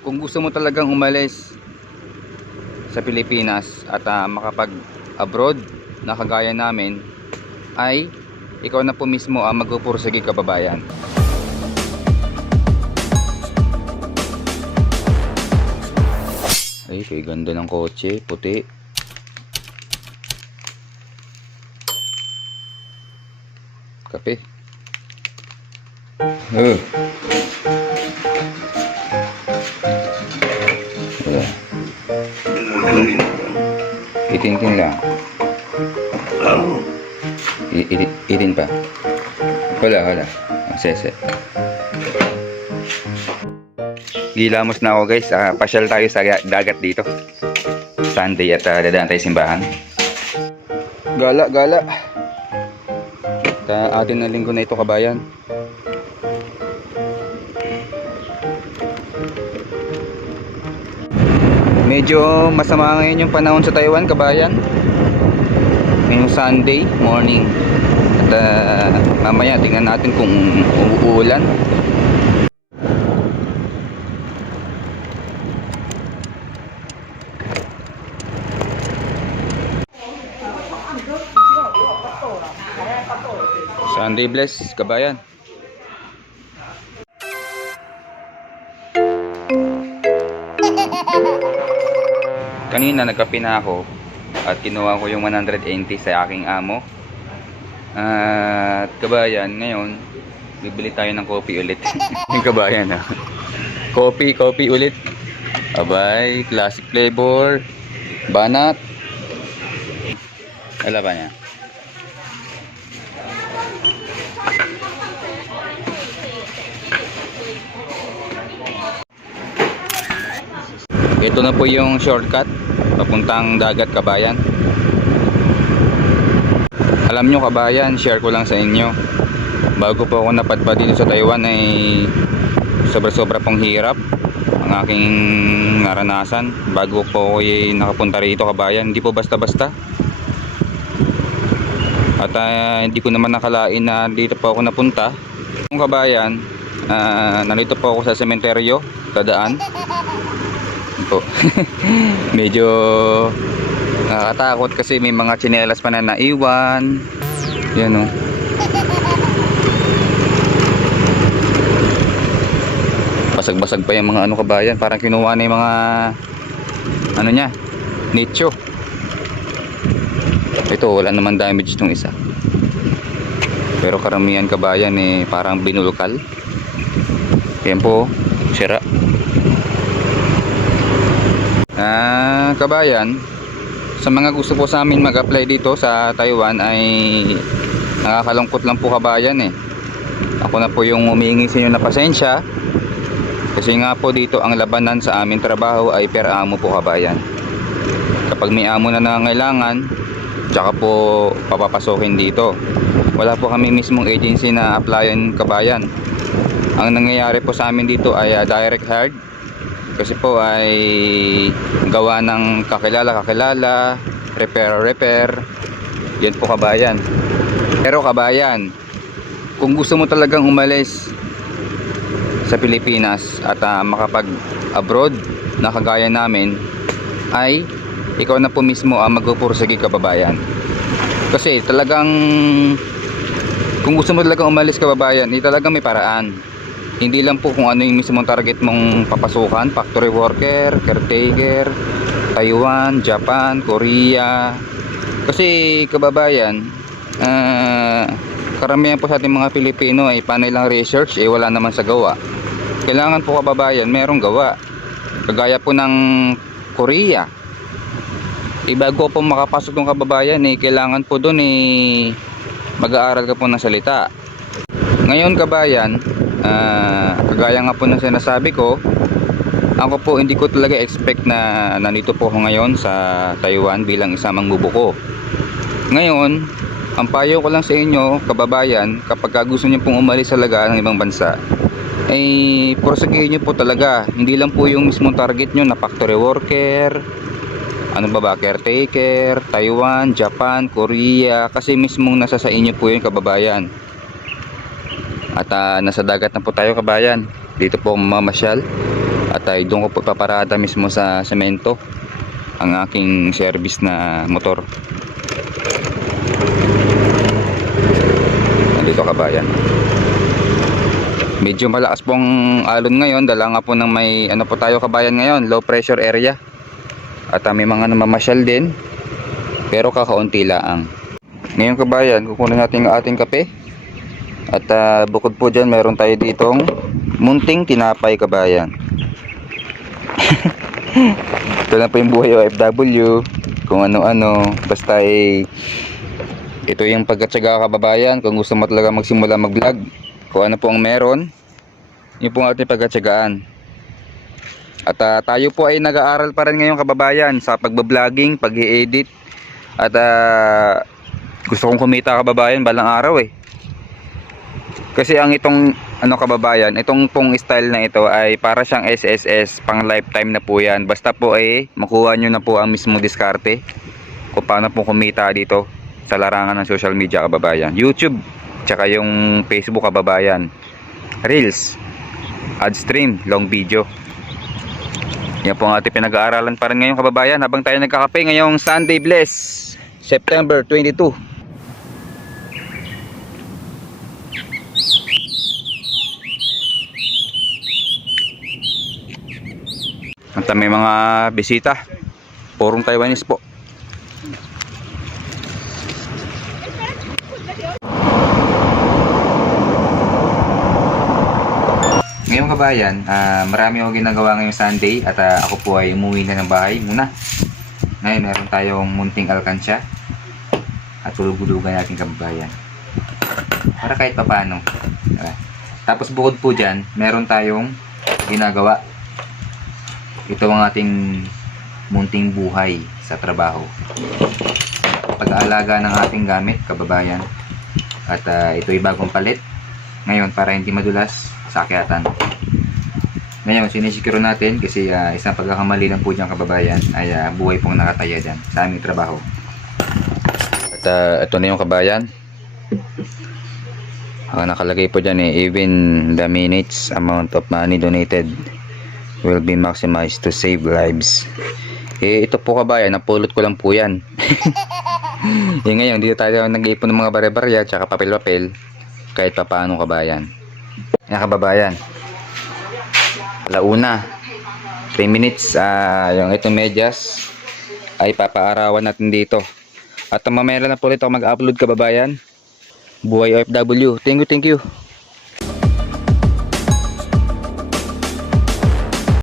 Kung gusto mo talagang umalis sa Pilipinas at makapag-abroad na kagaya namin, ay ikaw na po mismo ang magpupursige, kababayan. Ay, kay ganda ng kotse, puti. Kape. Itin-tin lang. Itin pa. Wala. Ang sese. Gilamos na ako, guys. Pasyal tayo sa dagat dito. Sunday at dadaan tayo simbahan. Gala. Atin na linggo na ito, kabayan. Medyo masama ngayon yung panahon sa Taiwan, kabayan. Ngayong Sunday morning. At mamaya tingnan natin kung uulan. Sunday bless, kabayan. Kanina nagkape na ako at kinuha ko yung 180 sa aking amo. At kabayan, ngayon bibili tayo ng coffee ulit. Yung kabayan, ha. Coffee ulit. Abay, classic flavor, banat. Wala pa niya. Ito na po yung shortcut papuntang dagat, kabayan. Alam nyo, kabayan, share ko lang sa inyo. Bago po ako napadpad dito sa Taiwan ay sobra pong hirap ang aking naranasan. Bago po ako nakapunta rito, kabayan, hindi po basta-basta. At hindi ko naman nakalain na dito po ako napunta. Kung kabayan, nandito po ako sa sementeryo, dadaan po. Medyo nakakatakot kasi may mga tsinelas pa na naiwan. Yan, oh. Basag-basag pa yung mga kabayan. Parang kinuha na yung mga niya, nicho. Ito, wala naman damage itong isa. Pero karamihan, kabayan, parang binulkal. Yan po, sira. Kabayan, sa mga gusto po sa amin mag-apply dito sa Taiwan ay nakakalungkot lang po, kabayan. Ako na po yung humihingi sa inyo na pasensya kasi nga po dito ang labanan sa aming trabaho ay per amo po, kabayan. Kapag may amo na nangangailangan, tsaka po papapasokin dito. Wala po kami mismong agency na applyan, kabayan. Ang nangyayari po sa amin dito ay direct hired. Kasi po ay gawa ng kakilala, repair. Yan po, kabayan. Pero, kabayan, kung gusto mo talagang umalis sa Pilipinas at makapag-abroad na kagaya namin, ay ikaw na po mismo ang magpupursige, kababayan. Kasi talagang kung gusto mo talagang umalis, kababayan, talagang may paraan. Hindi lang po kung ano yung mismong target mong papasukan, factory worker, caretaker, Taiwan, Japan, Korea. Kasi, kababayan, karamihan po sa ating mga Pilipino ay panay lang research, wala naman sa gawa. Kailangan po, kababayan, merong gawa. Kagaya po ng Korea. Bago po makapasok ng kababayan, kailangan po doon mag-aaral ka po ng salita. Ngayon, kabayan, kagaya nga po ng sinasabi ko, ako po hindi ko talaga expect na nandito po ako ngayon sa Taiwan bilang isang mangbubuko. Ngayon, ang payo ko lang sa inyo, kababayan, kapag gusto niyo pong umalis talaga ng ibang bansa, ay porsigihin niyo po talaga. Hindi lang po yung mismong target niyo na factory worker, caretaker, Taiwan, Japan, Korea, kasi mismong nasa sa inyo po yun, kababayan. At nasa dagat na po tayo, kabayan. Dito po ako mamasyal. At doon ko po paparada mismo sa semento ang aking service na motor. Nandito kabayan. Medyo malakas pong alon ngayon. Dala nga po ng may ano po tayo kabayan ngayon, low pressure area. At may mga namamasyal din. Pero kakaunti lang. Ngayon kabayan, kukunin natin ang ating kape. At bukod po dyan, meron tayo ditong munting tinapay kabayan. Ito na po yung buhay OFW. Kung ano-ano. Basta ito yung pagkatsaga kababayan. Kung gusto mo talaga magsimula mag-vlog, kung ano po ang meron, yun po ang ating pagkatsagaan. At tayo po ay nag-aaral pa rin ngayon kababayan sa pagbabloging, pag-i-edit. At gusto kong kumita kababayan balang araw Kasi ang itong ano kababayan, itong pong style na ito ay para siyang SSS, pang lifetime na po yan. Basta po makuha nyo na po ang mismo diskarte kung paano po kumita dito sa larangan ng social media kababayan. YouTube, tsaka yung Facebook kababayan. Reels, ad stream, long video. Yan po ang ating pinag-aaralan pa rin ngayon kababayan habang tayo nagkakape ngayong Sunday Bless, September 22. At may mga bisita, purong Taiwanese po. Ngayon kabayan, marami akong ginagawa ngayong Sunday at ako po ay umuwi na ng bahay muna. Ngayon meron tayong munting alkansya at tulog-tulugan natin kabayan para kahit papano. Tapos bukod po dyan, meron tayong ginagawa. Ito ang ating munting buhay sa trabaho. Pag-aalaga ng ating gamit kababayan. At ito ay bagong palit ngayon para hindi madulas sa akyatan. Ngayon sinisikuro natin kasi isang pagkakamali lang po dyan kababayan ay buhay pong nakataya dyan sa aming trabaho. At ito na yung kabayan. Nakalagay po dyan even the minutes amount of money donated will be maximized to save lives. Ito po kabayan, napulot ko lang po yan. Ngayon dito tayo nag-iipon ng mga bare-barya tsaka papel-papel kahit pa paano kabayan. Yan kababayan, alauna 3 minutes. Yung itong medyas ay papaarawan natin dito. At mamaya na po ulit ako mag-upload kababayan. Buhay OFW. Thank you.